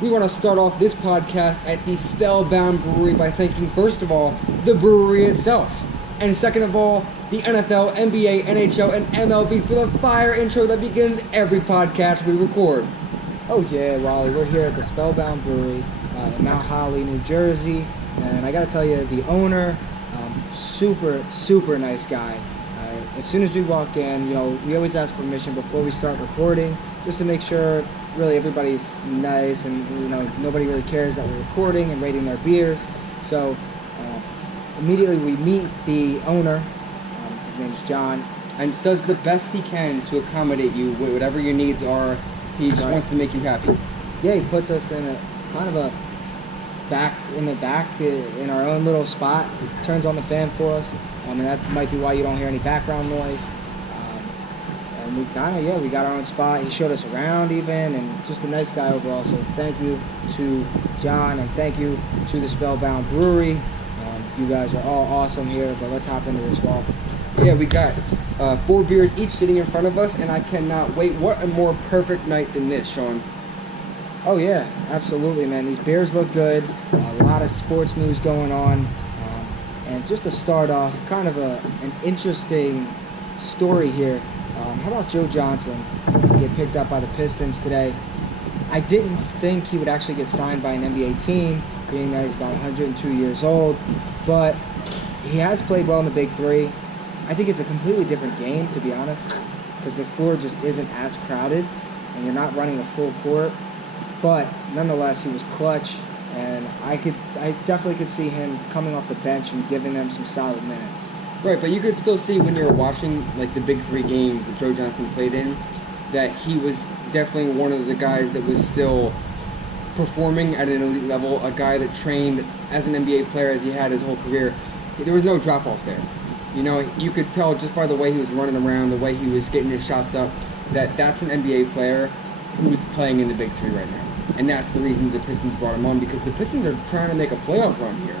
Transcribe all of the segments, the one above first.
we want to start off this podcast at the Spellbound Brewery by thanking, first of all, the brewery itself. And second of all, the NFL, NBA, NHL, and MLB for the fire intro that begins every podcast we record. Oh yeah, Wally, we're here at the Spellbound Brewery in Mount Holly, New Jersey. And I gotta tell you, the owner, super nice guy. As soon as we walk in, we always ask permission before we start recording, just to make sure really everybody's nice and nobody really cares that we're recording and rating their beers. So immediately we meet the owner. His name's John, and does the best he can to accommodate you, whatever your needs are. He just wants to make you happy. Yeah, he puts us in a kind of a back in our own little spot. He turns on the fan for us. And that might be why you don't hear any background noise. And we got our own spot. He showed us around even, and just a nice guy overall. So thank you to John, and thank you to the Spellbound Brewery. You guys are all awesome here, but let's hop into this, Wall. Yeah, we got 4 beers each sitting in front of us, and I cannot wait. What a more perfect night than this, Sean. Oh yeah, absolutely, man. These beers look good. A lot of sports news going on. And just to start off, kind of an interesting story here. How about Joe Johnson get picked up by the Pistons today? I didn't think he would actually get signed by an NBA team, being that he's about 102 years old. But he has played well in the Big Three. I think it's a completely different game, to be honest, because the floor just isn't as crowded, and you're not running a full court. But nonetheless, he was clutch. And I definitely could see him coming off the bench and giving them some solid minutes. Right, but you could still see when you were watching like the Big Three games that Joe Johnson played in, that he was definitely one of the guys that was still performing at an elite level, a guy that trained as an NBA player as he had his whole career. There was no drop-off there. You could tell just by the way he was running around, the way he was getting his shots up, that that's an NBA player who's playing in the Big Three right now. And that's the reason the Pistons brought him on, because the Pistons are trying to make a playoff run here.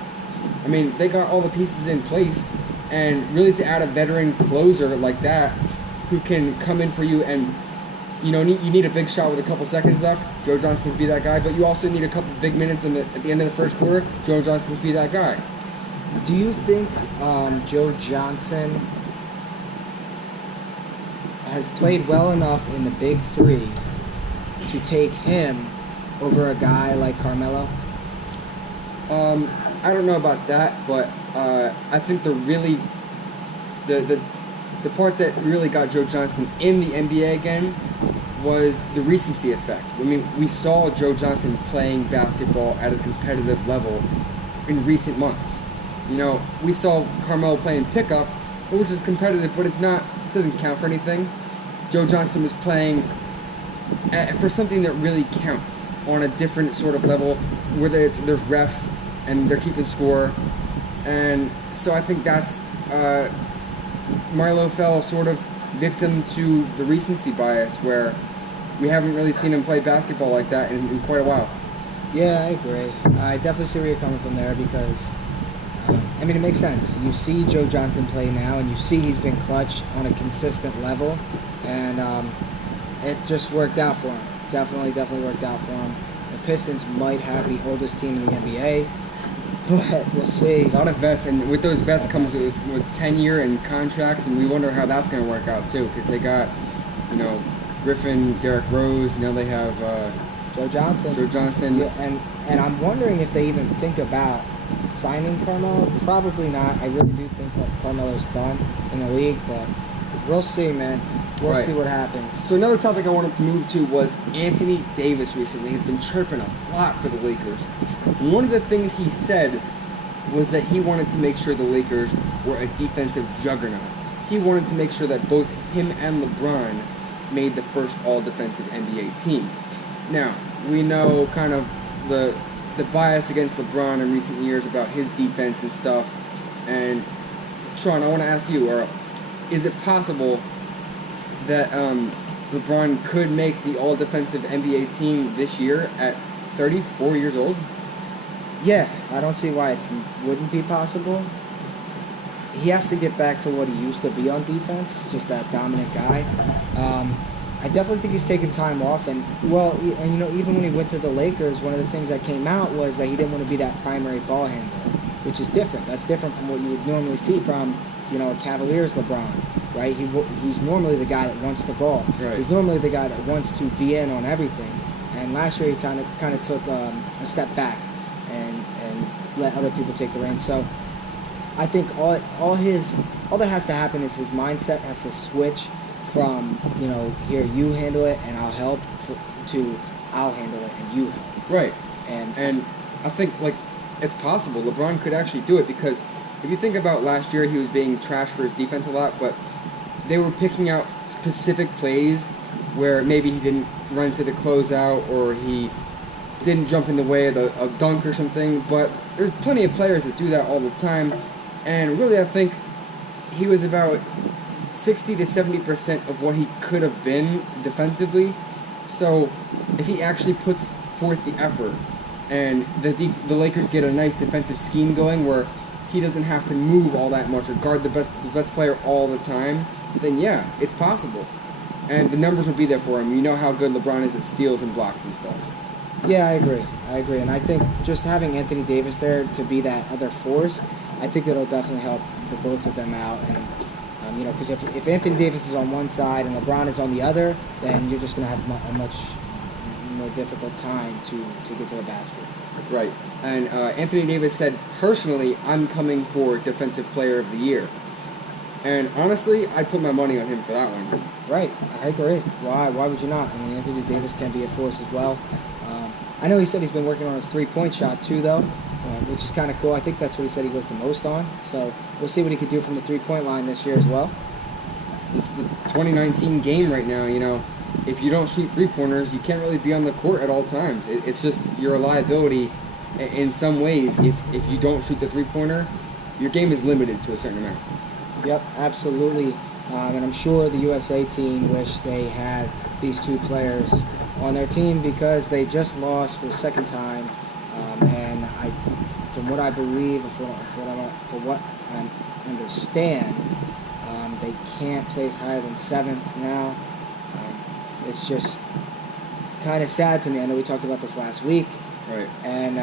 I mean, they got all the pieces in place, and really to add a veteran closer like that who can come in for you and, you need a big shot with a couple seconds left, Joe Johnson can be that guy, but you also need a couple big minutes at the end of the first quarter, Joe Johnson can be that guy. Do you think Joe Johnson has played well enough in the Big Three to take him over a guy like Carmelo? I don't know about that, but I think the part that really got Joe Johnson in the NBA again was the recency effect. I mean, we saw Joe Johnson playing basketball at a competitive level in recent months. We saw Carmelo playing pickup, which is competitive, but it doesn't count for anything. Joe Johnson was playing for something that really counts on a different sort of level, where there's refs and they're keeping score. And so I think that's Milo fell sort of victim to the recency bias, where we haven't really seen him play basketball like that in quite a while. Yeah, I agree. I definitely see where you're coming from there, because it makes sense. You see Joe Johnson play now, and you see he's been clutch on a consistent level, and it just worked out for him. Definitely worked out for him. The Pistons might have the oldest team in the NBA, but we'll see. A lot of vets, and with those vets comes with 10-year and contracts, and we wonder how that's going to work out too, because they got, Griffin, Derrick Rose. Now they have Joe Johnson. Yeah, and I'm wondering if they even think about signing Carmelo. Probably not. I really do think that Carmelo's done in the league, but we'll see, man. We'll see what happens. So another topic I wanted to move to was Anthony Davis recently has been chirping a lot for the Lakers. One of the things he said was that he wanted to make sure the Lakers were a defensive juggernaut. He wanted to make sure that both him and LeBron made the first all-defensive NBA team. Now, we know kind of the bias against LeBron in recent years about his defense and stuff. And Sean, I want to ask you, is it possible that LeBron could make the all-defensive NBA team this year at 34 years old? Yeah, I don't see why it wouldn't be possible. He has to get back to what he used to be on defense, just that dominant guy. I definitely think he's taken time off, and and even when he went to the Lakers, one of the things that came out was that he didn't want to be that primary ball handler, which is different. That's different from what you would normally see from a Cavaliers LeBron, right? He's normally the guy that wants the ball. Right. He's normally the guy that wants to be in on everything. And last year he kind of took a step back and let other people take the reins. So I think all that has to happen is his mindset has to switch from here you handle it and I'll help to I'll handle it and you help. Right. And I think it's possible LeBron could actually do it, because if you think about last year, he was being trashed for his defense a lot, but they were picking out specific plays where maybe he didn't run to the closeout or he didn't jump in the way of a dunk or something. But there's plenty of players that do that all the time. And really, I think he was about 60 to 70% of what he could have been defensively. So if he actually puts forth the effort and the Lakers get a nice defensive scheme going where he doesn't have to move all that much or guard the best player all the time, then yeah, it's possible. And the numbers will be there for him. You know how good LeBron is at steals and blocks and stuff. yeah, I agree. And I think just having Anthony Davis there to be that other force, I think it'll definitely help the both of them out. And because if Anthony Davis is on one side and LeBron is on the other, then you're just going to have a much more difficult time to get to the basket. Right. And Anthony Davis said, personally, I'm coming for Defensive Player of the Year. And honestly, I'd put my money on him for that one. Right. I agree. Why would you not? I mean, Anthony Davis can be a force as well. I know he said he's been working on his three-point shot too, though, which is kind of cool. I think that's what he said he worked the most on. So we'll see what he could do from the three-point line this year as well. This is the 2019 game right now, If you don't shoot three-pointers, you can't really be on the court at all times. It's just your liability in some ways. If you don't shoot the three-pointer, your game is limited to a certain amount. Yep, absolutely. And I'm sure the USA team wish they had these two players on their team because they just lost for the second time. And from what I believe, for what I understand, they can't place higher than 7th now. It's just kind of sad to me. I know we talked about this last week. Right. And,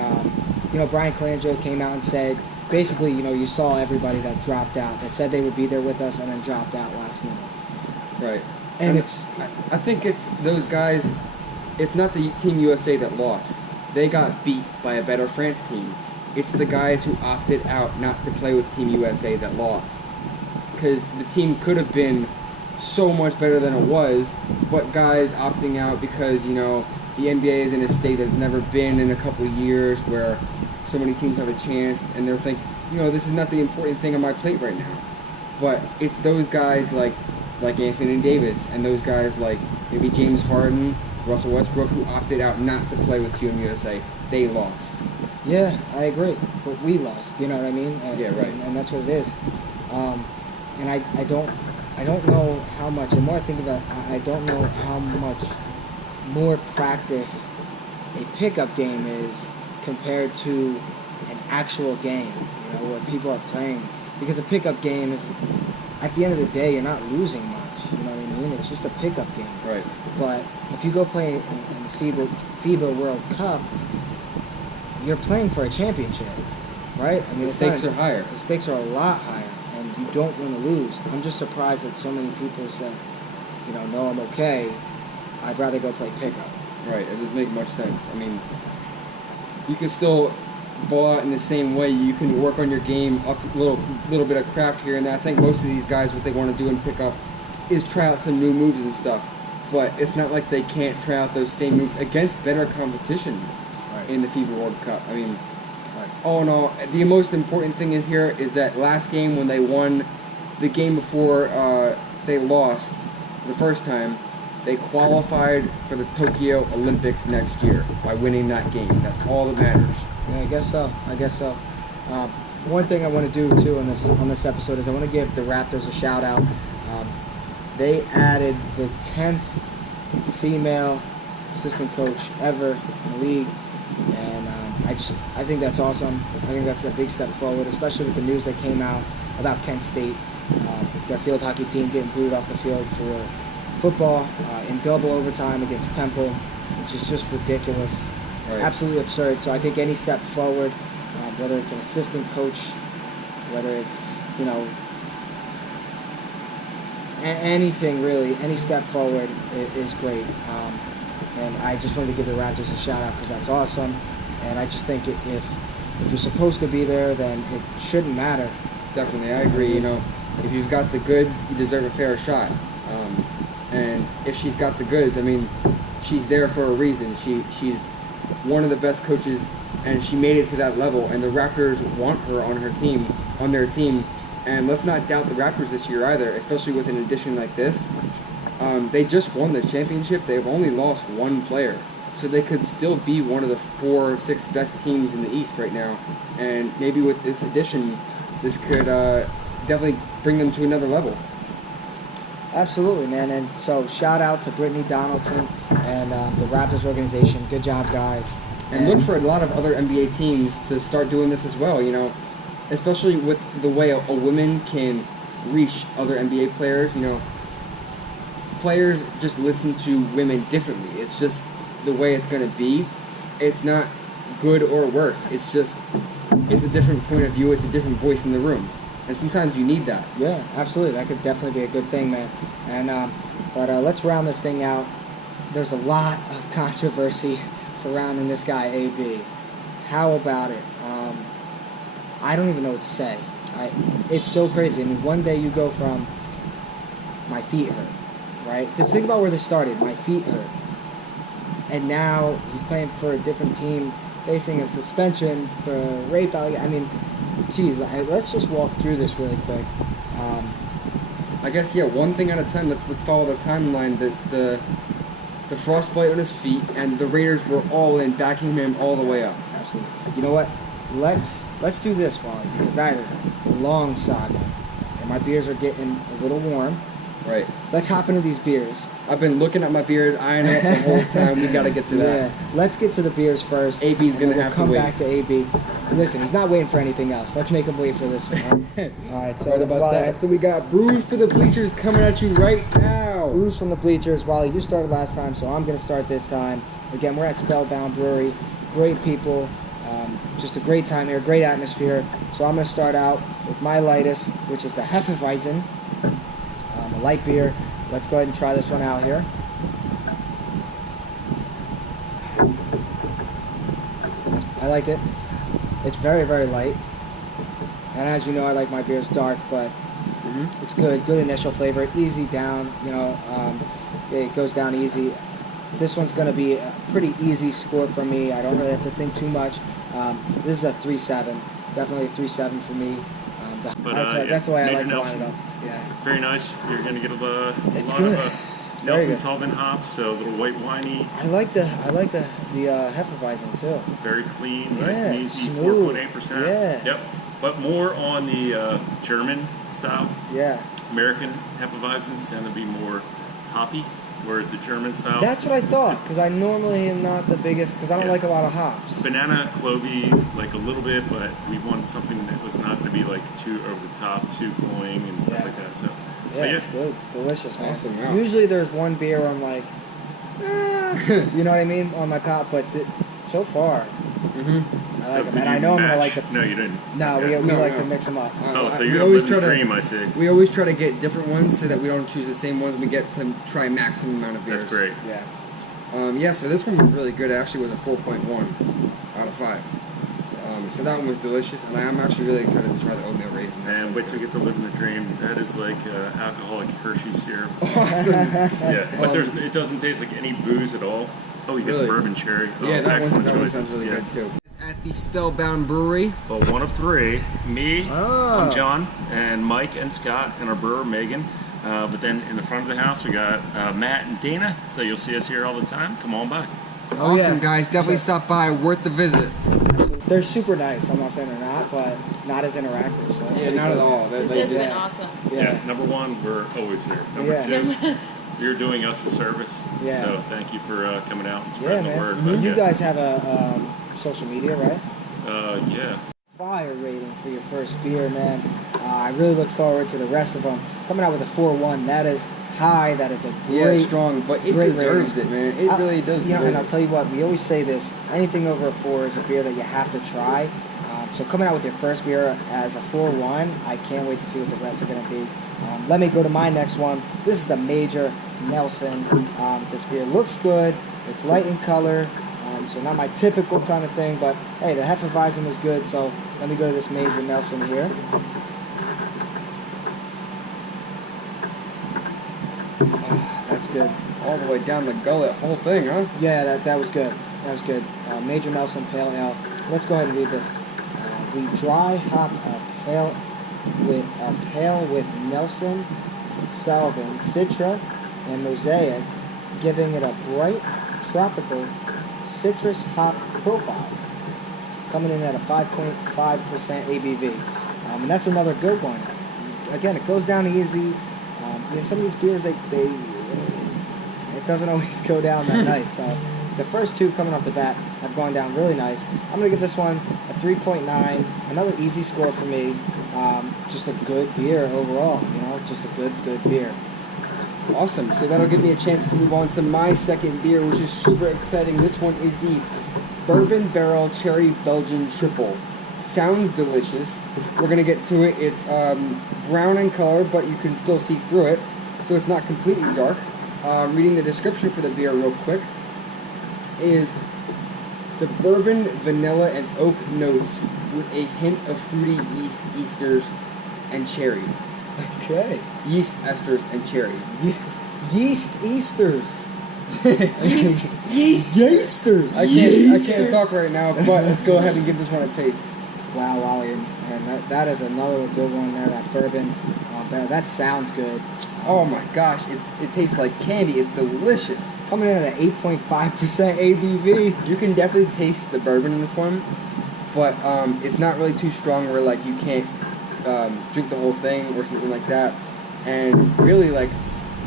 Brian Colangelo came out and said, basically, you saw everybody that dropped out, that said they would be there with us and then dropped out last minute. Right. And I think it's those guys, it's not the Team USA that lost. They got beat by a better France team. It's the guys who opted out not to play with Team USA that lost. Because the team could have been so much better than it was, but guys opting out because, the NBA is in a state that it's never been in a couple of years where so many teams have a chance, and they're thinking, this is not the important thing on my plate right now. But it's those guys like Anthony Davis and those guys like maybe James Harden, Russell Westbrook, who opted out not to play with Team USA. They lost. Yeah, I agree. But we lost, you know what I mean? Yeah, right. And that's what it is. And I don't know how much, the more I think about it, I don't know how much more practice a pickup game is compared to an actual game, where people are playing. Because a pickup game is, at the end of the day, you're not losing much, you know what I mean? It's just a pickup game. Right. But if you go play in the FIBA World Cup, you're playing for a championship, right? I mean, the stakes are higher. The stakes are a lot higher, and you don't want to lose. I'm just surprised that so many people said, no, I'm okay. I'd rather go play pickup. Right. It doesn't make much sense. I mean, you can still ball out in the same way. You can work on your game, up a little bit of craft here and there. I think most of these guys, what they want to do in pickup is try out some new moves and stuff. But it's not like they can't try out those same moves against better competition in the FIBA World Cup. I mean, all in all, the most important thing is that last game when they won, the game before they lost the first time, they qualified for the Tokyo Olympics next year by winning that game. That's all that matters. Yeah, I guess so. One thing I want to do too on this episode is I want to give the Raptors a shout out. They added the 10th female assistant coach ever in the league, and I think that's awesome. I think that's a big step forward, especially with the news that came out about Kent State, their field hockey team getting booed off the field for football in double overtime against Temple, which is just ridiculous. Right. Absolutely absurd. So I think any step forward, whether it's an assistant coach, whether it's, anything really, any step forward is great. And I just wanted to give the Raptors a shout out because that's awesome. And I just think if you're supposed to be there, then it shouldn't matter. Definitely, I agree. If you've got the goods, you deserve a fair shot. And if she's got the goods, I mean, she's there for a reason. She's one of the best coaches, and she made it to that level. And the Raptors want her on their team. And let's not doubt the Raptors this year either, especially with an addition like this. They just won the championship. They've only lost one player. So they could still be one of the 4 or 6 best teams in the East right now. And maybe with this addition, this could definitely bring them to another level. Absolutely, man. And so shout out to Brittany Donaldson and the Raptors organization. Good job, guys. And look for a lot of other NBA teams to start doing this as well, especially with the way a woman can reach other NBA players. Players just listen to women differently. It's just the way it's going to be. It's not good or worse. It's a different point of view. It's a different voice in the room. And sometimes you need that. Yeah, absolutely. That could definitely be a good thing, man. And but let's round this thing out. There's a lot of controversy surrounding this guy, AB. How about it? I don't even know what to say. It's so crazy. I mean, one day you go from my feet hurt, right? Just think about where this started. My feet hurt. And now he's playing for a different team, facing a suspension for rape. I mean, geez, let's just walk through this really quick. I guess, 1 thing at a time. Let's follow the timeline. The frostbite on his feet, and the Raiders were all in, backing him all the way up. Absolutely. You know what? Let's do this, Wally, because that is a long saga. And my beers are getting a little warm. Right. Let's hop into these beers. I've been looking at my beers, eyeing it the whole time. We got to get to that. Yeah. Let's get to the beers first. AB's going to have to wait. Come back to AB. Listen, he's not waiting for anything else. Let's make him wait for this one. All right, so right about that. So we got Brews for the Bleachers coming at you right now. Brews from the Bleachers. Wally, you started last time, so I'm going to start this time. Again, we're at Spellbound Brewery. Great people. Just a great time here. Great atmosphere. So I'm going to start out with my lightest, which is the Hefeweizen. A light beer. Let's go ahead and try this one out here. I like it. It's very, very light. And as you know, I like my beers dark, but it's good. Good initial flavor. Easy down. It goes down easy. This one's going to be a pretty easy score for me. I don't really have to think too much. This is a 3.7. Definitely a 3.7 for me. That's the way I like to line it up. Yeah. Very nice. You're going to get a lot good. of Nelson Sauvin hops, so a little white winey. I like the Hefeweizen too. Very clean, nice and easy, smooth. 4.8%. Yeah. Yep. But more on the German style. Yeah. American Hefeweizens tend to be more hoppy, whereas the German style. That's what I thought, because I normally am not the biggest, because I don't like a lot of hops. Banana, clovey, like a little bit, but we wanted something that was not going to be like too over the top, too cloying and stuff like that. So. Yeah, it's good. Delicious, man. Awesome, yeah. Usually there's one beer where I'm like, you know what I mean, on my palate, but so far, I like them. And I know I'm going to like the... No, you didn't. No, we like to mix them up. So you're always trying to dream, I see. We always try to get different ones so that we don't choose the same ones. We get to try maximum amount of beers. That's great. Yeah. So this one was really good. It actually was a 4.1 out of 5. So that one was delicious, and I'm actually really excited to try the oatmeal raisin. And wait till you get to living the dream. That is like alcoholic Hershey syrup. Awesome. Yeah, but it doesn't taste like any booze at all. Oh, you get the bourbon cherry. Oh, yeah, that one choices. sounds really good too. At the Spellbound Brewery. Well, one of 3. Me, I'm John, and Mike and Scott, and our brewer Megan. But then in the front of the house we got Matt and Dana. So you'll see us here all the time. Come on by. Awesome, guys. Definitely stop by. Worth the visit. They're super nice. I'm not saying they're not, but not as interactive. So not at all. This has been awesome. Yeah, number 1, we're always here. Number 2, you're doing us a service. Yeah. So thank you for coming out and spreading the word. You guys have a social media, right? Yeah. Fire rating for your first beer, man. I really look forward to the rest of them. Coming out with a 4.1, that is high. That is a great, strong, but it great deserves rating. it, man. It really does. You know, and I'll tell you what, we always say this: anything over a 4 is a beer that you have to try. So coming out with your first beer as a 4-1, I can't wait to see what the rest are going to be. Let me go to my next one. This is the Major Nelson. This beer looks good. It's light in color, so not my typical kind of thing, but hey, the Hefeweizen was good, so let me go to this Major Nelson here. That's good. All the way down the gullet, whole thing, huh? Yeah, that was good. That was good. Major Nelson Pale Ale. Let's go ahead and read this. We dry hop a pale with Nelson, Salvin, Citra, and Mosaic, giving it a bright, tropical, citrus hop profile. Coming in at a 5.5% ABV. And that's another good one. Again, it goes down easy. Some of these beers, it doesn't always go down that nice. So the first two coming off the bat have gone down really nice. I'm going to give this one a 3.9. Another easy score for me. Just a good beer overall. Just a good beer. Awesome. So that'll give me a chance to move on to my second beer, which is super exciting. This one is the Bourbon Barrel Cherry Belgian Triple. Sounds delicious. We're going to get to it. It's brown in color, but you can still see through it, so it's not completely dark. Reading the description for the beer real quick is the bourbon, vanilla, and oak notes with a hint of fruity yeast esters and cherry. Okay. Yeast esters and cherry. Yeast esters. Yeasters. I can't talk right now, but let's go ahead and give this one a taste. Wow, Wally, and that is another good one there. That bourbon, that sounds good. Oh my gosh, it tastes like candy. It's delicious. Coming in at an 8.5% ABV. You can definitely taste the bourbon in this one, but it's not really too strong where like you can't drink the whole thing or something like that. And really, like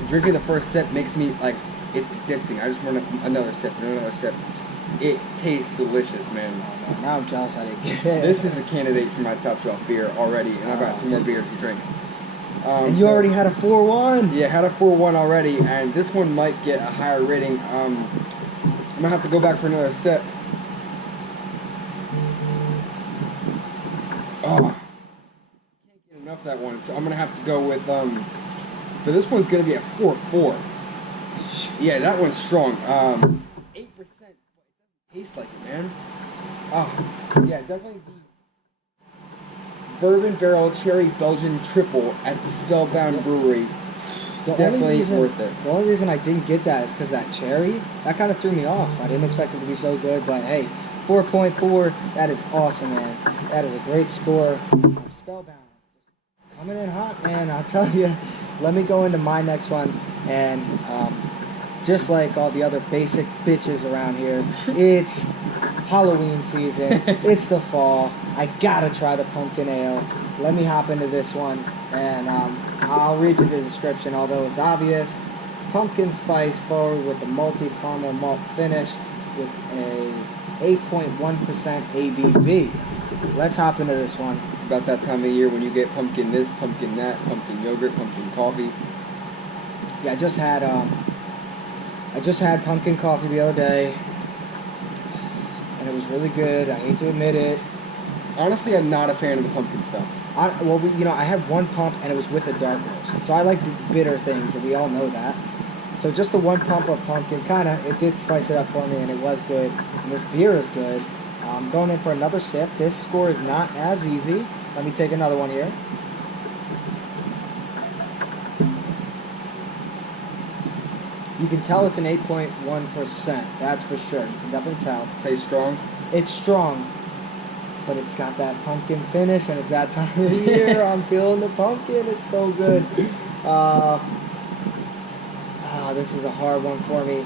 drinking the first sip makes me like it's addicting. I just want another sip and another sip. It tastes delicious, man. Oh, man. Now I'm jealous I didn't get it. This is a candidate for my top shelf beer already, and I've got 2 more beers to drink. And you already had a 4-1? Yeah, had a 4-1 already, and this one might get a higher rating. I'm going to have to go back for another sip. Oh, can't get enough of that one, so I'm going to have to go with, for this one's going to be a 4-4. Yeah, that one's strong. 8%, but it doesn't taste like it, man. Oh, yeah, definitely the Bourbon Barrel Cherry Belgian Triple at the Spellbound Brewery. Definitely worth it. The only reason I didn't get that is because that cherry, that kind of threw me off. I didn't expect it to be so good, but hey, 4.4, that is awesome, man. That is a great score. Spellbound. Coming in hot, man, I'll tell you. Let me go into my next one, and just like all the other basic bitches around here, it's Halloween season. It's the fall. I gotta try the pumpkin ale. Let me hop into this one, and I'll read you the description, although it's obvious. Pumpkin spice forward with a malty caramel malt finish with a 8.1% ABV. Let's hop into this one. About that time of year when you get pumpkin this, pumpkin that, pumpkin yogurt, pumpkin coffee. Yeah, I just had pumpkin coffee the other day, and it was really good. I hate to admit it. Honestly, I'm not a fan of the pumpkin stuff. I had one pump, and it was with a dark roast. So I like the bitter things, and we all know that. So just the one pump of pumpkin, it did spice it up for me, and it was good. And this beer is good. I'm going in for another sip. This score is not as easy. Let me take another one here. You can tell it's an 8.1%. That's for sure. You can definitely tell. Tastes strong? It's strong, but it's got that pumpkin finish, and it's that time of the year. I'm feeling the pumpkin. It's so good. This is a hard one for me.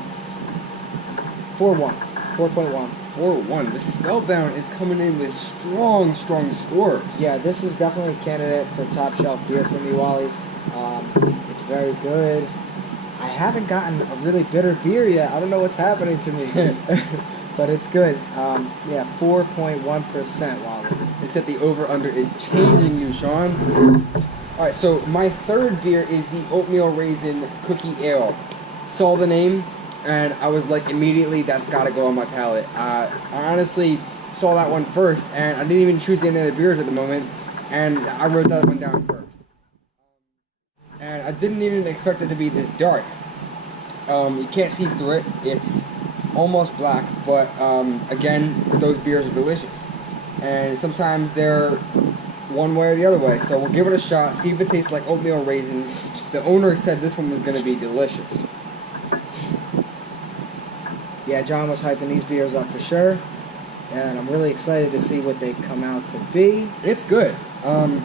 4.1. 4-1. The Spellbound is coming in with strong scores. Yeah, this is definitely a candidate for top shelf beer for me, Wally. It's very good. I haven't gotten a really bitter beer yet. I don't know what's happening to me. But it's good. 4.1%, Wally. It's that the over-under is changing you, Sean. All right, so my third beer is the Oatmeal Raisin Cookie Ale. Saw the name, and I was like, immediately, that's got to go on my palate. I honestly saw that one first, and I didn't even choose any of the beers at the moment, and I wrote that one down first. And I didn't even expect it to be this dark. You can't see through it. It's almost black, but again, those beers are delicious. And sometimes they're one way or the other way. So we'll give it a shot, see if it tastes like oatmeal raisin. The owner said this one was going to be delicious. Yeah, John was hyping these beers up for sure. And I'm really excited to see what they come out to be. It's good. I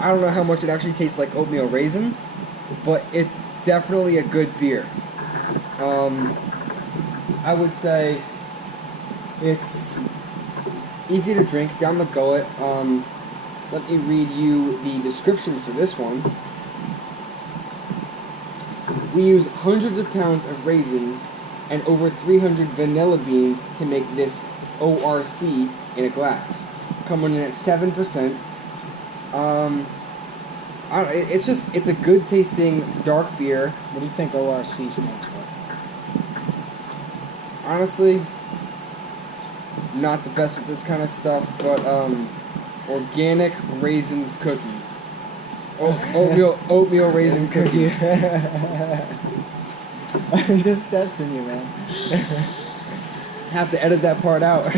don't know how much it actually tastes like oatmeal raisin, but it's definitely a good beer. I would say it's easy to drink, down the gullet. Let me read you the description for this one. We use hundreds of pounds of raisins and over 300 vanilla beans to make this ORC in a glass. Coming in at 7%. It's a good tasting dark beer. What do you think ORC stands for? Honestly, not the best with this kind of stuff, but organic raisins cookie. Oatmeal raisin cookie. I'm just testing you, man. Have to edit that part out.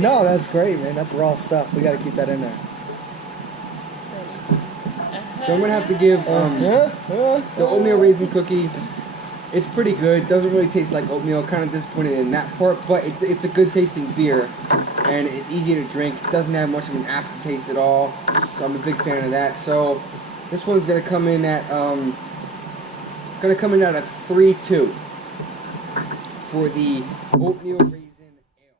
No, that's great, man. That's raw stuff. We got to keep that in there. So I'm gonna have to give the oatmeal raisin cookie. It's pretty good. Doesn't really taste like oatmeal. Kind of disappointed in that part, but it's a good tasting beer, and it's easy to drink. It doesn't have much of an aftertaste at all, so I'm a big fan of that. So this one's gonna come in at a 3-2 for the oatmeal raisin ale.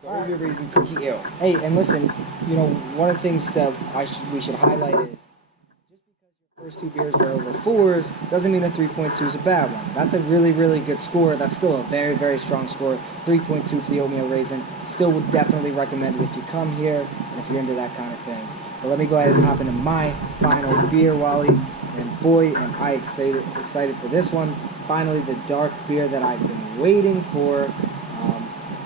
The oatmeal raisin cookie ale. Hey, and listen, you know, one of the things that we should highlight is just because your first two beers were over 4s doesn't mean a 3.2 is a bad one. That's a really, really good score. That's still a very, very strong score. 3.2 for the oatmeal raisin. Still would definitely recommend it if you come here and if you're into that kind of thing. But let me go ahead and hop into my final beer, Wally. And boy, am I excited for this one. Finally, the dark beer that I've been waiting for.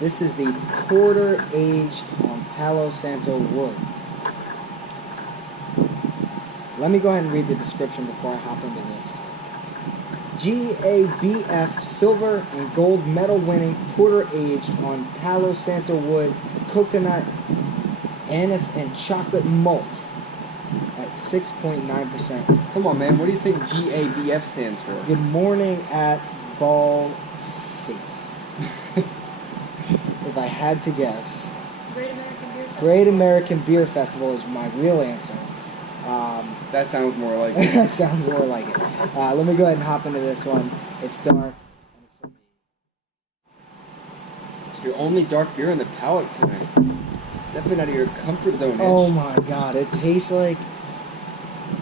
This is the Porter Aged on Palo Santo wood. Let me go ahead and read the description before I hop into this. GABF Silver and Gold Medal winning Porter Aged on Palo Santo wood, coconut, anise, and chocolate malt at 6.9%. Come on, man. What do you think GABF stands for? Good morning at ball face. If I had to guess. Great American Beer Festival is my real answer. That sounds more like it. That sounds more like it. Let me go ahead and hop into this one. It's dark. And it's for me. It's your only dark beer on the palate tonight. Stepping out of your comfort zone. Oh my god, it tastes like...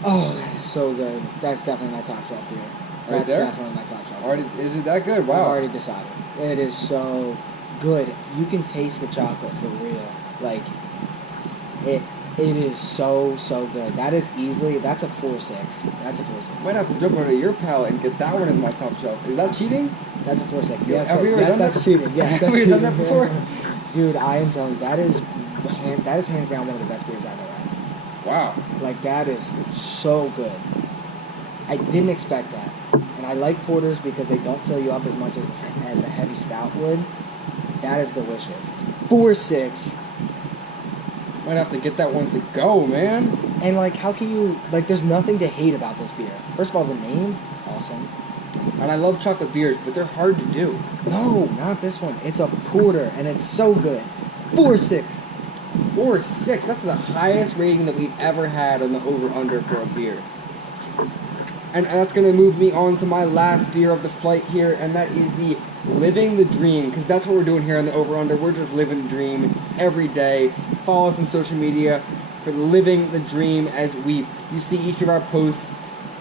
Oh, that is so good. That's definitely my top shelf beer. That's definitely my top shelf beer. Is it that good? Wow. I've already decided. It is so good. You can taste the chocolate for real. Like, it is so good. That is easily, that's a 4.6. That's a 4.6. Might have to jump over to your palate and get that one in my top shelf. Is that cheating? That's a 4.6. Yeah, Yes, have we ever done that's that? cheating. Yes, Have that's we cheating. done that before? Dude, I am telling you, that is hands down one of the best beers I've ever had. Wow. Like, that is so good. I didn't expect that. And I like porters because they don't fill you up as much as a heavy stout would. That is delicious. 4.6. Might have to get that one to go, man. And, like, how can you... Like, there's nothing to hate about this beer. First of all, the name, awesome. And I love chocolate beers, but they're hard to do. No, not this one. It's a porter, and it's so good. 4.6. 4.6. That's the highest rating that we've ever had on the over-under for a beer. And that's going to move me on to my last beer of the flight here, and that is the Living the Dream, because that's what we're doing here on the over-under. We're just living the dream every day. Follow us on social media for Living the Dream as you see each of our posts.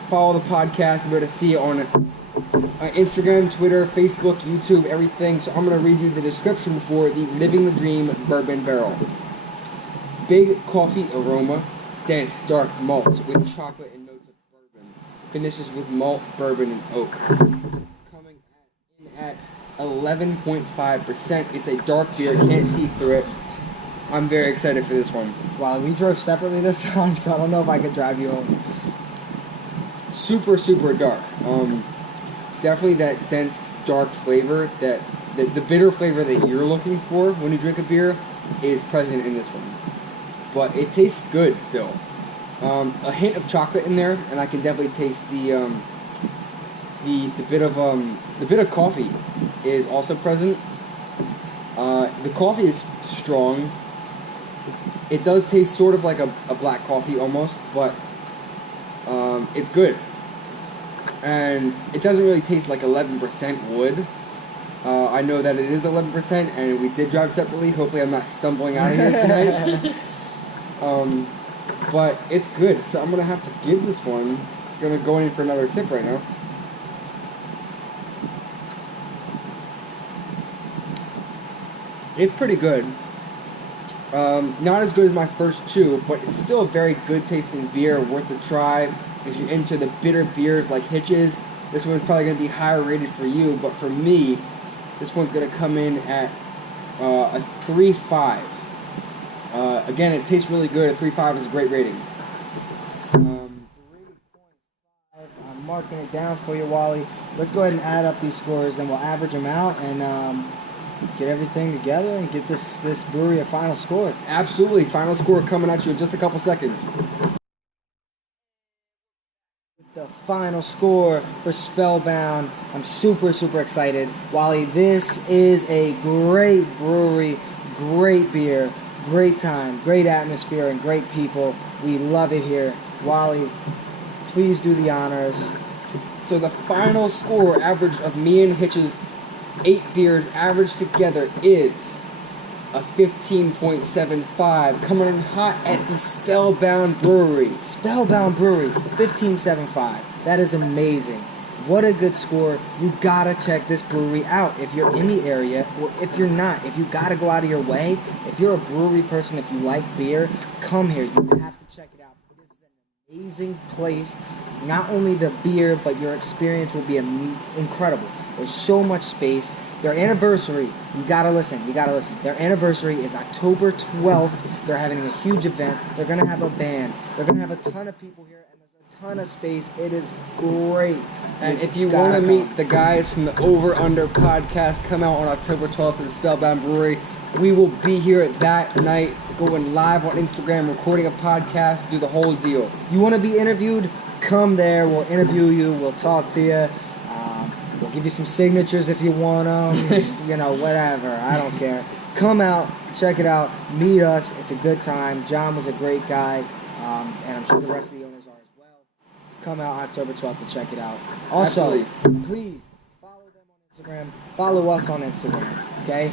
Follow the podcast. You're able to see it on Instagram, Twitter, Facebook, YouTube, everything. So I'm going to read you the description for the Living the Dream Bourbon Barrel. Big coffee aroma, dense, dark malts with chocolate and notes of bourbon. Finishes with malt, bourbon, and oak. Coming in at 11.5%. It's a dark beer. Can't see through it. I'm very excited for this one. Wow, we drove separately this time, so I don't know if I could drive you home. Super, super dark. Definitely that dense, dark flavor, that the bitter flavor that you're looking for when you drink a beer is present in this one. But it tastes good still. A hint of chocolate in there, and I can definitely taste the bit of coffee is also present. The coffee is strong. It does taste sort of like a black coffee almost, but it's good. And it doesn't really taste like 11% would. I know that it is 11%, and we did drive separately. Hopefully I'm not stumbling out of here tonight. But it's good, so I'm going to have to give this one. I'm going to go in for another sip right now. It's pretty good. Not as good as my first two, but it's still a very good tasting beer, worth a try. If you're into the bitter beers like Hitch's, this one's probably going to be higher rated for you, but for me, this one's going to come in at a 3.5. Again, it tastes really good. A 3.5 is a great rating. 3.5. I'm marking it down for you, Wally. Let's go ahead and add up these scores, then we'll average them out and get everything together and get this brewery a final score. Absolutely. Final score coming at you in just a couple seconds. The final score for Spellbound. I'm super, super excited. Wally, this is a great brewery, great beer, great time, great atmosphere, and great people. We love it here. Wally, please do the honors. So the final score average of me and Hitch's 8 beers averaged together is a 15.75, coming in hot at the Spellbound Brewery. Spellbound Brewery, 15.75. That is amazing. What a good score. You gotta check this brewery out if you're in the area, or if you're not. If you gotta go out of your way, if you're a brewery person, if you like beer, come here. You have to check it out. This is an amazing place. Not only the beer, but your experience will be incredible. There's so much space. Their anniversary, you gotta listen. Their anniversary is October 12th. They're having a huge event. They're gonna have a band. They're gonna have a ton of people here, and there's a ton of space. It is great. And if you want to meet the guys from the Over Under podcast, come out on October 12th at the Spellbound Brewery. We will be here that night, going live on Instagram, recording a podcast, do the whole deal. You want to be interviewed? Come there. We'll interview you. We'll talk to you. We'll give you some signatures if you want them. Whatever. I don't care. Come out. Check it out. Meet us. It's a good time. John was a great guy. And I'm sure the rest of the owners are as well. Come out October 12th to check it out. Also, Absolutely. please follow them on Instagram. Follow us on Instagram. Okay?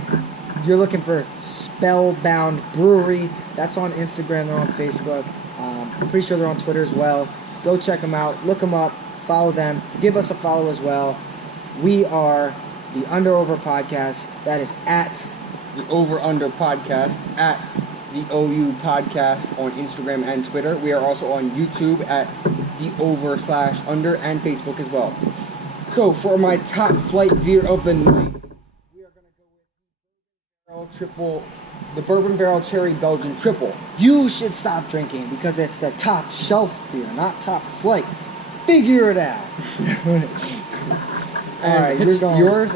You're looking for Spellbound Brewery. That's on Instagram. They're on Facebook. I'm pretty sure they're on Twitter as well. Go check them out. Look them up. Follow them. Give us a follow as well. We are the Under Over Podcast. That is at The Over Under podcast, at the OU podcast on Instagram and Twitter. We are also on YouTube at the Over/Under and Facebook as well. So for my top flight beer of the night, we are going to go with the Bourbon Barrel Cherry Belgian Triple. You should stop drinking because it's the top shelf beer, not top flight. Figure it out. And all right, it's yours,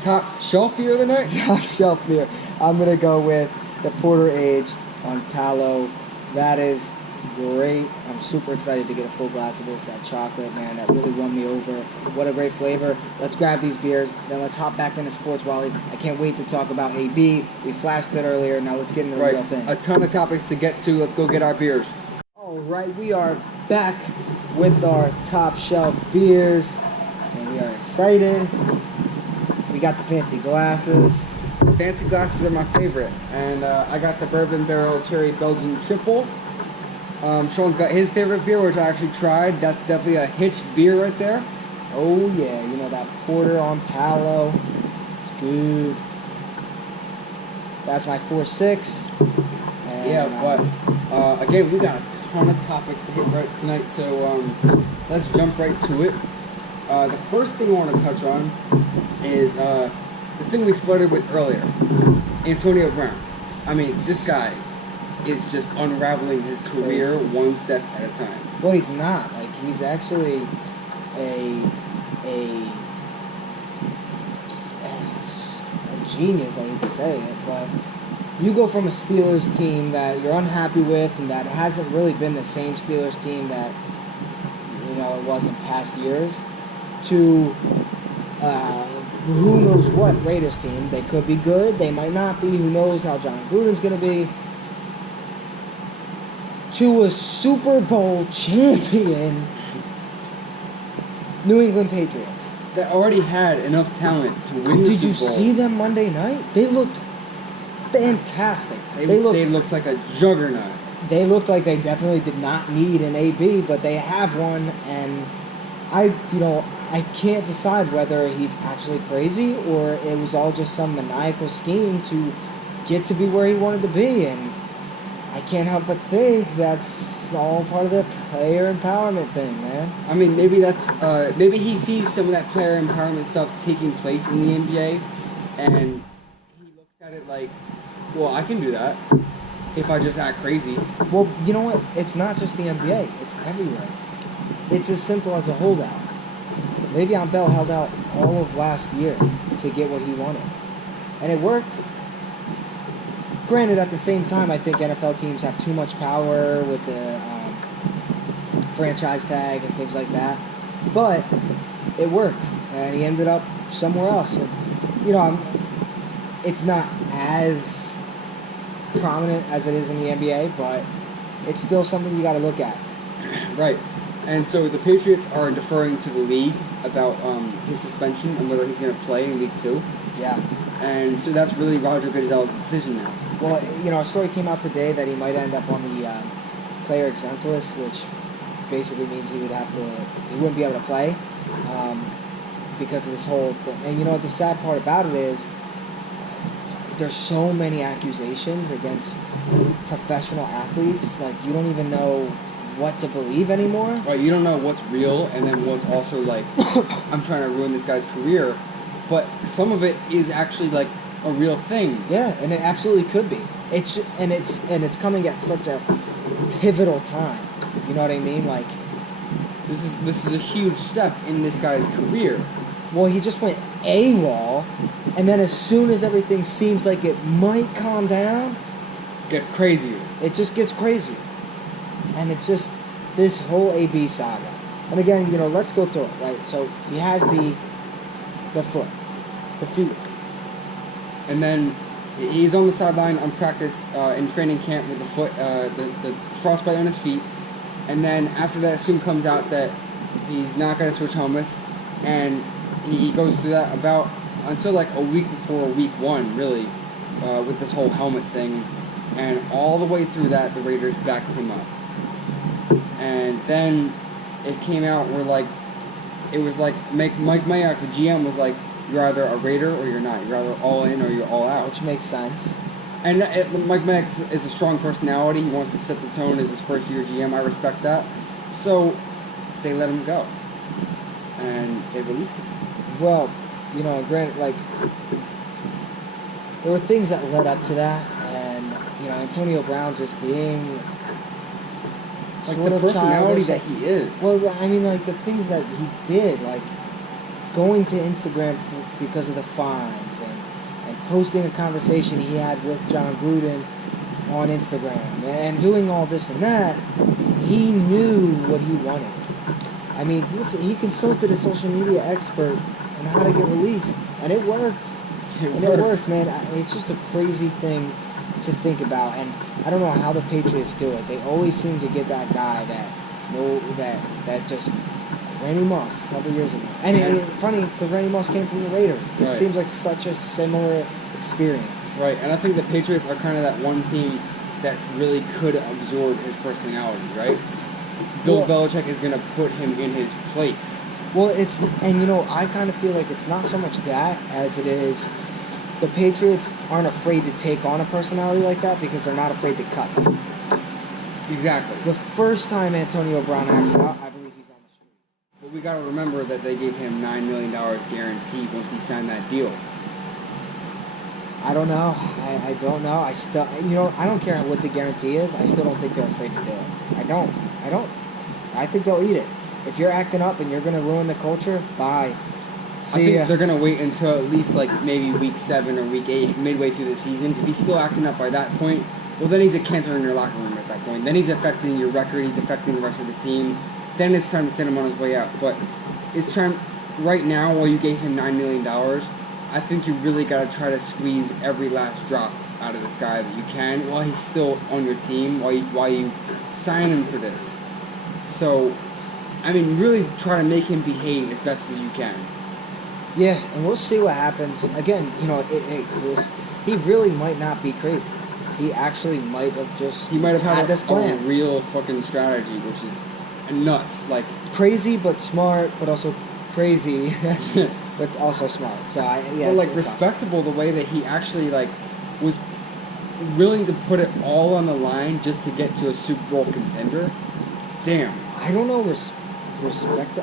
top shelf beer of the night? Top shelf beer. I'm going to go with the Porter Age on Palo. That is great. I'm super excited to get a full glass of this. That chocolate, man, that really won me over. What a great flavor. Let's grab these beers, then let's hop back into sports, Wally. I can't wait to talk about AB. We flashed it earlier. Now let's get into the real thing. A ton of topics to get to. Let's go get our beers. All right, we are back with our top shelf beers, and we are excited. We got the fancy glasses. Fancy glasses are my favorite, and I got the Bourbon Barrel Cherry Belgian Triple. Sean's got his favorite beer, which I actually tried. That's definitely a Hitch beer right there. Oh yeah, that Porter on Palo. It's good. That's my 4.6. Yeah, but again, we got a ton of topics to hit right tonight, so let's jump right to it. The first thing I want to touch on is the thing we flirted with earlier, Antonio Brown. I mean, this guy is just unraveling his career one step at a time. Well, he's not. Like, he's actually a genius, I hate to say it, but you go from a Steelers team that you're unhappy with and that hasn't really been the same Steelers team that, it was in past years, to who knows what Raiders team. They could be good, they might not be, who knows how John Gruden's going to be, to a Super Bowl champion New England Patriots. That already had enough talent to win the Super Bowl. Did you see them Monday night? They looked fantastic. They looked like a juggernaut. They looked like they definitely did not need an AB, but they have one, and I can't decide whether he's actually crazy or it was all just some maniacal scheme to get to be where he wanted to be, and I can't help but think that's all part of the player empowerment thing, man. I mean, maybe that's maybe he sees some of that player empowerment stuff taking place in the NBA, and he looks at it like, well, I can do that if I just act crazy. Well, you know what? It's not just the NBA. It's everywhere. It's as simple as a holdout. Le'Veon Bell held out all of last year to get what he wanted, and it worked. Granted, at the same time, I think NFL teams have too much power with the franchise tag and things like that. But it worked, and he ended up somewhere else. And, it's not as prominent as it is in the NBA, but it's still something you got to look at. Right. And so the Patriots are deferring to the league about his suspension and whether he's going to play in Week 2. Yeah. And so that's really Roger Goodell's decision now. Well, a story came out today that he might end up on the player exempt list, which basically means he wouldn't be able to play because of this whole thing. And the sad part about it is there's so many accusations against professional athletes, like you don't even know what to believe anymore. Right, you don't know what's real and then what's also like, I'm trying to ruin this guy's career. But some of it is actually like a real thing. Yeah, and it absolutely could be. It's coming at such a pivotal time. You know what I mean? Like, this is a huge step in this guy's career. Well, he just went AWOL, and then as soon as everything seems like it might calm down, it gets crazier. It just gets crazier, and it's just this whole AB saga. And again, let's go through it, right? So he has the feet. And then he's on the sideline on practice in training camp with the foot, the frostbite on his feet. And then after that, soon comes out that he's not going to switch helmets. And he goes through that about until like a week before Week 1, really, with this whole helmet thing. And all the way through that, the Raiders backed him up. And then it came out where it was like Mike Mayock, the GM, was like, you're either a Raider or you're not. You're either all in or you're all out. Which makes sense. And Mike Mayock is a strong personality. He wants to set the tone as his first-year GM. I respect that. So they let him go. And they released him. Well, granted, there were things that led up to that. And, Antonio Brown just being like sort the of personality childish. that he is. Well, I mean, the things that he did, going to Instagram because of the fines and posting a conversation he had with John Gruden on Instagram and doing all this and that, he knew what he wanted. I mean, listen, he consulted a social media expert on how to get released, and it worked. It worked, man. It's just a crazy thing to think about, and I don't know how the Patriots do it. They always seem to get that guy that just Randy Moss a couple years ago. And it's funny because Randy Moss came from the Raiders. It seems like such a similar experience. Right, and I think the Patriots are kind of that one team that really could absorb his personality, right? Bill Belichick is going to put him in his place. Well, I kind of feel like it's not so much that as it is the Patriots aren't afraid to take on a personality like that because they're not afraid to cut him. Exactly. The first time Antonio Brown acts out, I believe he's on the street. But we got to remember that they gave him $9 million guaranteed once he signed that deal. I don't know. I don't know. I still, I don't care what the guarantee is. I still don't think they're afraid to do it. I don't. I think they'll eat it. If you're acting up and you're going to ruin the culture, bye. See ya. They're going to wait until at least like maybe week 7 or week 8, midway through the season. If he's still acting up by that point, well, then he's a cancer in your locker room at that point. Then he's affecting your record. He's affecting the rest of the team. Then it's time to send him on his way out. But it's time right now, while you gave him $9 million, I think you really got to try to squeeze every last drop out of this guy that you can while he's still on your team, while you sign him to this. So, I mean, really try to make him behave as best as you can. Yeah, and we'll see what happens. Again, he really might not be crazy. He actually might have just had this plan. A real fucking strategy, which is nuts. Like crazy but smart, but also crazy, but also smart. So it's respectable the way that he actually was willing to put it all on the line just to get to a Super Bowl contender. Damn. I don't know respect.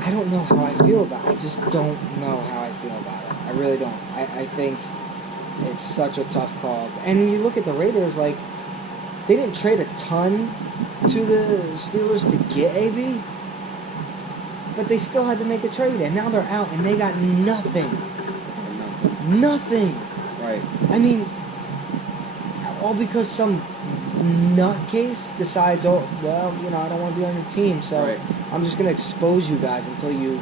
I don't know how I feel about it. I just don't know how I feel about it. I really don't. I think it's such a tough call. And when you look at the Raiders, they didn't trade a ton to the Steelers to get AB, but they still had to make a trade, and now they're out, and they got nothing. Nothing. Right. I mean, all because some nutcase decides, I don't want to be on your team, so right. I'm just going to expose you guys until you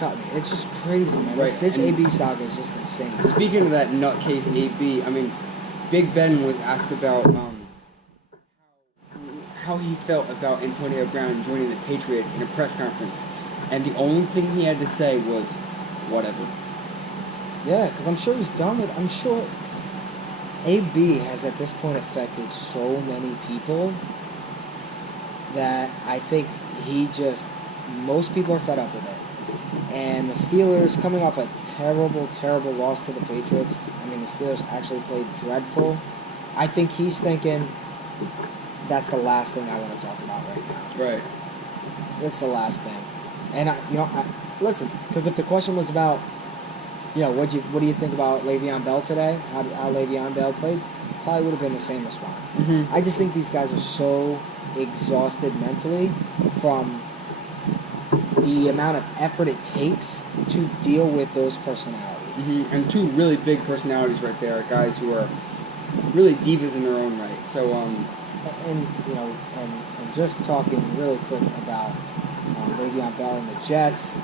cut me. It's just crazy, man. Right. This AB saga is just insane. Speaking of that nutcase AB, I mean, Big Ben was asked about how he felt about Antonio Brown joining the Patriots in a press conference, and the only thing he had to say was, whatever. Yeah, because I'm sure he's done with. I'm sure AB has at this point affected so many people that I think most people are fed up with it. And the Steelers, coming off a terrible, terrible loss to the Patriots, I mean, the Steelers actually played dreadful. I think he's thinking, that's the last thing I want to talk about right now. Right. It's the last thing. And, listen, because if the question was about, what do you think about Le'Veon Bell today, how Le'Veon Bell played, probably would have been the same response. Mm-hmm. I just think these guys are so exhausted mentally from the amount of effort it takes to deal with those personalities. Mm-hmm. And two really big personalities right there, guys who are really divas in their own right. So, and just talking really quick about Le'Veon Bell and the Jets.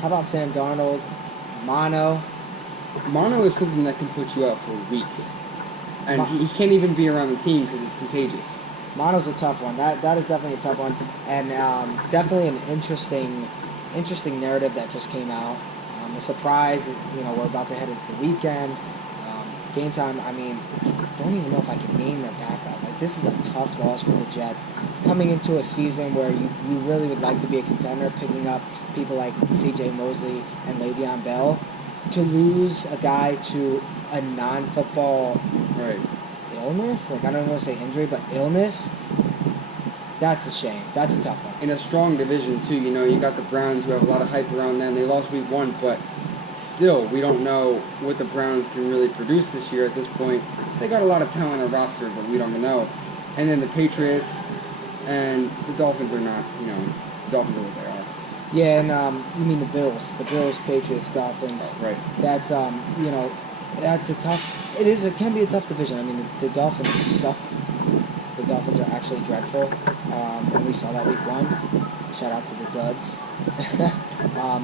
How about Sam Darnold? Mono is something that can put you out for weeks. And he can't even be around the team because it's contagious. Mono's a tough one. That is definitely a tough one. And definitely an interesting narrative that just came out. A surprise, we're about to head into the weekend. Game time, I mean, I don't even know if I can name their backup. This is a tough loss for the Jets. Coming into a season where you really would like to be a contender, picking up people like C.J. Mosley and Le'Veon Bell, to lose a guy to a non-football illness, I don't want to say injury, but illness, that's a shame. That's a tough one. In a strong division, too, you got the Browns who have a lot of hype around them. They lost week 1, but still, we don't know what the Browns can really produce this year at this point. They got a lot of talent on their roster, but we don't know. And then the Patriots and the Dolphins are not, the Dolphins are what they are. Yeah, and you mean the Bills, Patriots, Dolphins. Oh, right. That's that's a tough. It can be a tough division. I mean, the Dolphins suck. The Dolphins are actually dreadful. And we saw that week 1. Shout out to the Duds.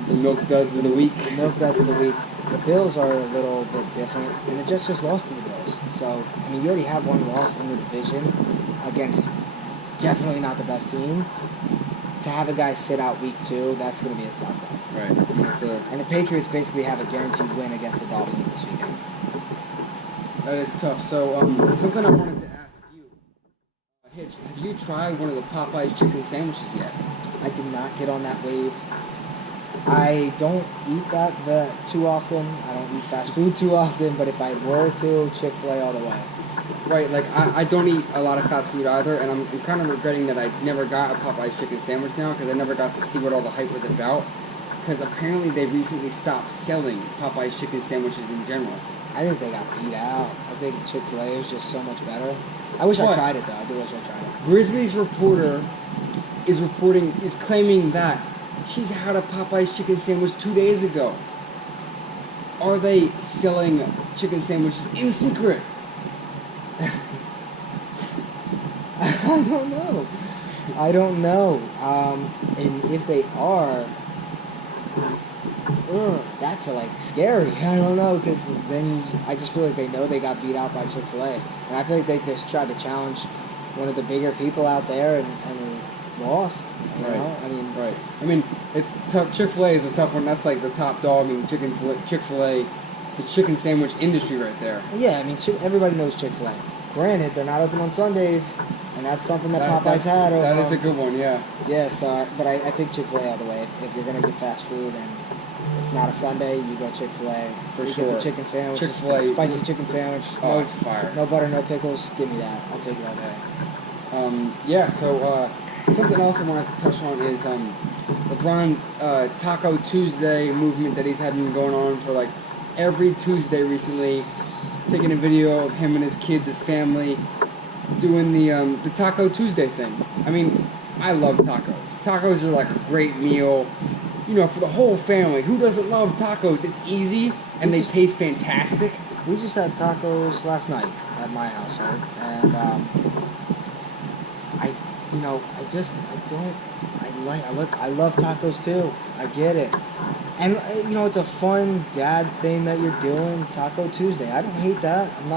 The Milk Duds of the week. The Milk Duds of the week. The Bills are a little bit different, and the Jets just lost to the Bills. So, I mean, you already have one loss in the division against definitely not the best team. To have a guy sit out week 2, that's going to be a tough one. Right. And the Patriots basically have a guaranteed win against the Dolphins this weekend. That is tough. So, something I wanted to ask you. Hitch, have you tried one of the Popeyes chicken sandwiches yet? I did not get on that wave. I don't eat that too often. I don't eat fast food too often, but if I were to, Chick-fil-A all the way. Right, like I don't eat a lot of fast food either, and I'm kind of regretting that I never got a Popeye's chicken sandwich now because I never got to see what all the hype was about. Because apparently they recently stopped selling Popeye's chicken sandwiches in general. I think they got beat out. I think Chick-fil-A is just so much better. I wish I tried it though. I do wish I tried it. Grizzlies reporter is claiming that she's had a Popeye's chicken sandwich 2 days ago. Are they selling chicken sandwiches in secret? I don't know. And if they are, that's like scary. I don't know, because then I just feel like they know they got beat out by Chick-fil-A, and I feel like they just tried to challenge one of the bigger people out there and lost. You know? Right. I mean, it's tough. Chick-fil-A is a tough one. That's like the top dog in Chick-fil-A, the chicken sandwich industry right there. Yeah, I mean, everybody knows Chick-fil-A. Granted, they're not open on Sundays, and that's something that Popeyes had. That is a good one, yeah. Yeah, so but I think Chick-fil-A all the way. If you're gonna get fast food and it's not a Sunday, you go Chick-fil-A. For you sure. Get the chicken sandwich, Chick-fil-A, spicy chicken sandwich. Oh, it's fire. No butter, no pickles. Give me that. I'll take it all day. So something else I wanted to touch on is LeBron's Taco Tuesday movement that he's having going on for like every Tuesday recently, taking a video of him and his kids, his family, doing the Taco Tuesday thing. I mean, I love tacos. Tacos are like a great meal, you know, for the whole family. Who doesn't love tacos? It's easy and they taste fantastic. We just had tacos last night at my household, and I love tacos too. I get it. And you know, it's a fun dad thing that you're doing, Taco Tuesday. I don't hate that. I'm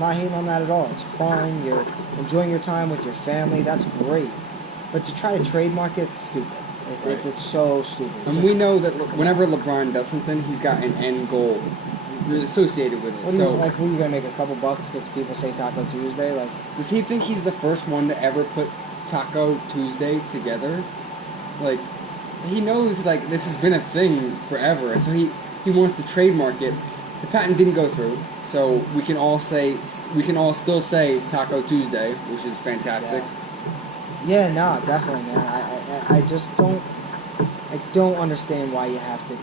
not hating on that at all. It's fun. You're enjoying your time with your family. That's great. But to try to trademark it's stupid. It's so stupid. And we know that whenever LeBron does something, he's got an end goal associated with it. What are you gonna make a couple bucks because people say Taco Tuesday? Like, does he think he's the first one to ever put Taco Tuesday together? Like, he knows like this has been a thing forever, and so he wants to trademark it. The patent didn't go through, so we can all still say Taco Tuesday, which is fantastic. Yeah, no, definitely, man. I just don't understand why you have to.